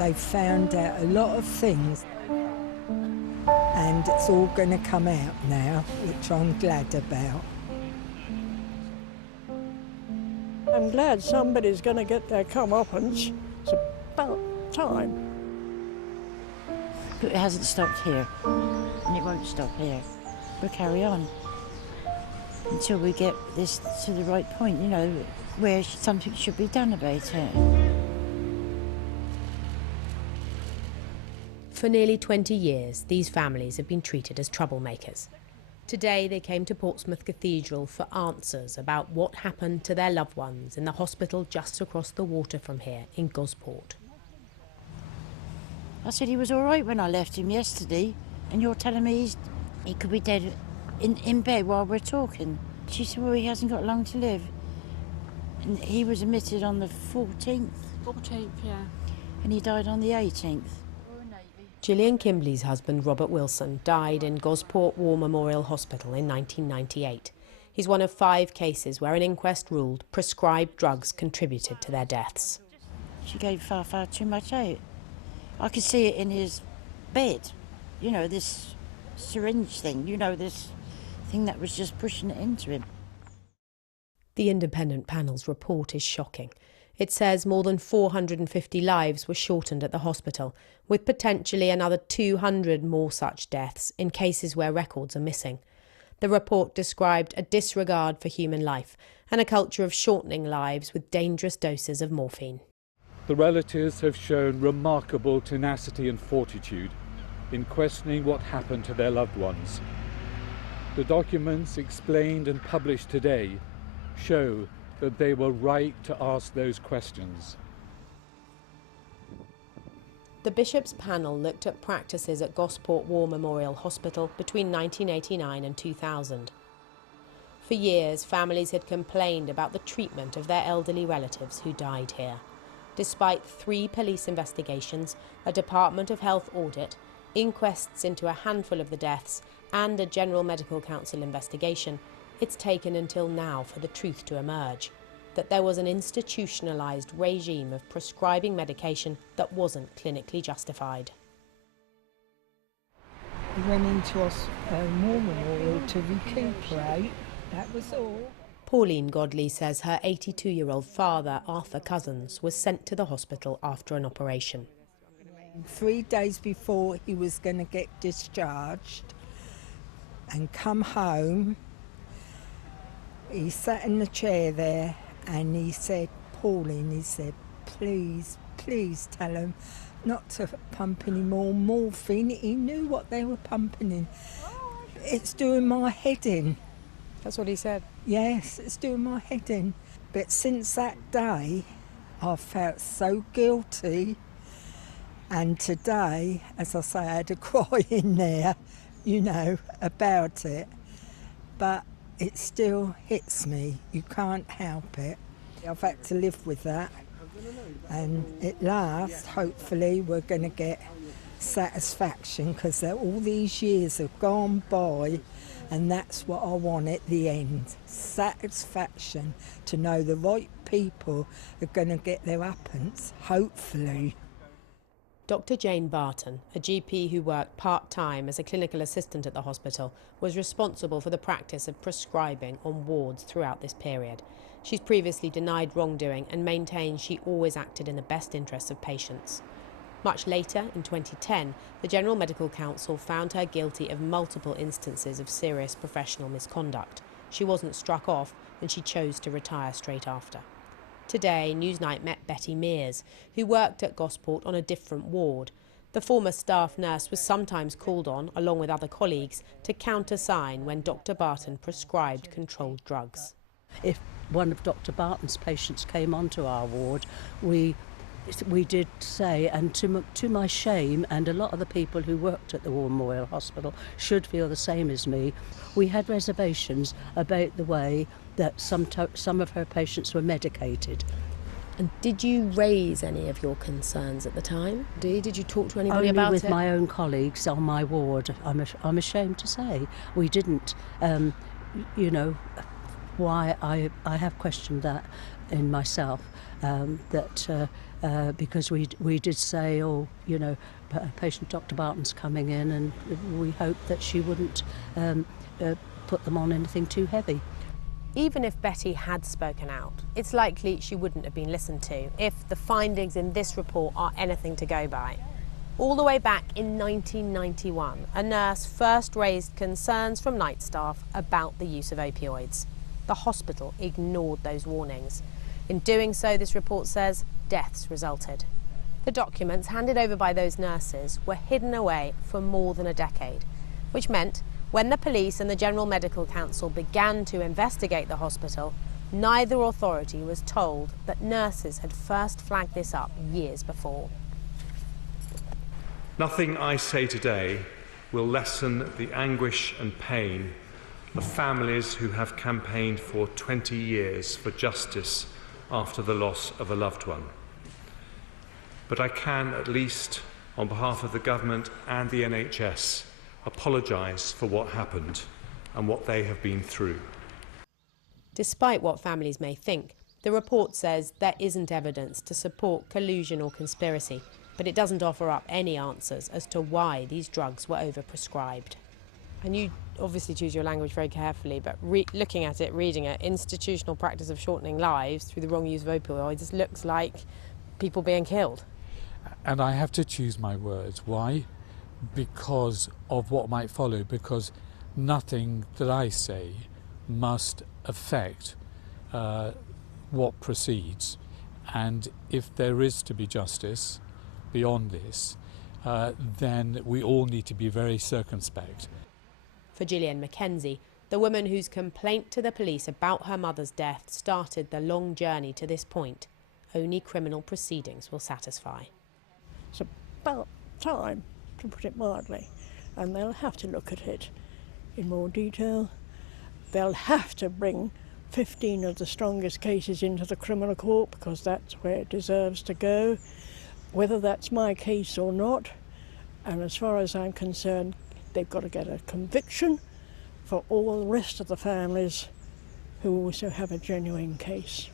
They found out a lot of things and it's all going to come out now, which I'm glad about. I'm glad somebody's going to get their comeuppance. It's about time. But it hasn't stopped here, and it won't stop here. We'll carry on until we get this to the right point, you know, where something should be done about it. For nearly 20 years, these families have been treated as troublemakers. Today, they came to Portsmouth Cathedral for answers about what happened to their loved ones in the hospital just across the water from here in Gosport. I said he was all right when I left him yesterday, and you're telling me he could be dead in bed while we're talking. She said, well, he hasn't got long to live. And he was admitted on the 14th. 14th, yeah. And he died on the 18th. Gillian Kimbley's husband, Robert Wilson, died in Gosport War Memorial Hospital in 1998. He's one of 5 cases where an inquest ruled prescribed drugs contributed to their deaths. She gave far, far too much out. I could see it in his bed, you know, this syringe thing, you know, this thing that was just pushing it into him. The independent panel's report is shocking. It says more than 450 lives were shortened at the hospital, with potentially another 200 more such deaths in cases where records are missing. The report described a disregard for human life and a culture of shortening lives with dangerous doses of morphine. The relatives have shown remarkable tenacity and fortitude in questioning what happened to their loved ones. The documents explained and published today show that they were right to ask those questions. The Bishop's panel looked at practices at Gosport War Memorial Hospital between 1989 and 2000. For years, families had complained about the treatment of their elderly relatives who died here. Despite 3 police investigations, a Department of Health audit, inquests into a handful of the deaths, and a General Medical Council investigation, it's taken until now for the truth to emerge, that there was an institutionalised regime of prescribing medication that wasn't clinically justified. We went into War Memorial to recuperate, that was all. Pauline Godley says her 82-year-old father, Arthur Cousins, was sent to the hospital after an operation. 3 days before he was going to get discharged and come home, he sat in the chair there and he said, Pauline, he said, please, please tell him not to pump any more morphine. He knew what they were pumping in. It's doing my head in. That's what he said? Yes, it's doing my head in. But since that day, I felt so guilty. And today, as I say, I had a cry in there, you know, about it. But it still hits me. You can't help it. I've had to live with that. And at last, hopefully, we're going to get satisfaction, because all these years have gone by, and that's what I want at the end. Satisfaction to know the right people are going to get their uppance, hopefully. Dr. Jane Barton, a GP who worked part-time as a clinical assistant at the hospital, was responsible for the practice of prescribing on wards throughout this period. She's previously denied wrongdoing and maintains she always acted in the best interests of patients. Much later, in 2010, the General Medical Council found her guilty of multiple instances of serious professional misconduct. She wasn't struck off, and she chose to retire straight after. Today, Newsnight met Betty Mears, who worked at Gosport on a different ward. The former staff nurse was sometimes called on, along with other colleagues, to countersign when Dr. Barton prescribed controlled drugs. If one of Dr. Barton's patients came onto our ward, we did say, and to my shame, and a lot of the people who worked at the War Memorial Hospital should feel the same as me, we had reservations about the way that some of her patients were medicated. And did you raise any of your concerns at the time? Did you talk to anybody about it? Only with my own colleagues on my ward, I'm ashamed to say. We didn't. You know, why I have questioned that in myself, that because we did say, oh, you know, patient Dr. Barton's coming in, and we hoped that she wouldn't put them on anything too heavy. Even if Betty had spoken out, it's likely she wouldn't have been listened to if the findings in this report are anything to go by. All the way back in 1991, a nurse first raised concerns from night staff about the use of opioids. The hospital ignored those warnings. In doing so, this report says, deaths resulted. The documents handed over by those nurses were hidden away for more than a decade, which meant when the police and the General Medical Council began to investigate the hospital, neither authority was told that nurses had first flagged this up years before. Nothing I say today will lessen the anguish and pain of families who have campaigned for 20 years for justice after the loss of a loved one. But I can, at least on behalf of the government and the NHS, apologise for what happened and what they have been through. Despite what families may think, the report says there isn't evidence to support collusion or conspiracy, but it doesn't offer up any answers as to why these drugs were overprescribed. And you obviously choose your language very carefully, but looking at it, reading it, institutional practice of shortening lives through the wrong use of opioids looks like people being killed. And I have to choose my words. Why? Because of what might follow, because nothing that I say must affect what proceeds. And if there is to be justice beyond this, then we all need to be very circumspect. For Gillian Mackenzie, the woman whose complaint to the police about her mother's death started the long journey to this point, only criminal proceedings will satisfy. It's about time, to put it mildly, and they'll have to look at it in more detail. They'll have to bring 15 of the strongest cases into the criminal court, because that's where it deserves to go, whether that's my case or not. And as far as I'm concerned, they've got to get a conviction for all the rest of the families who also have a genuine case.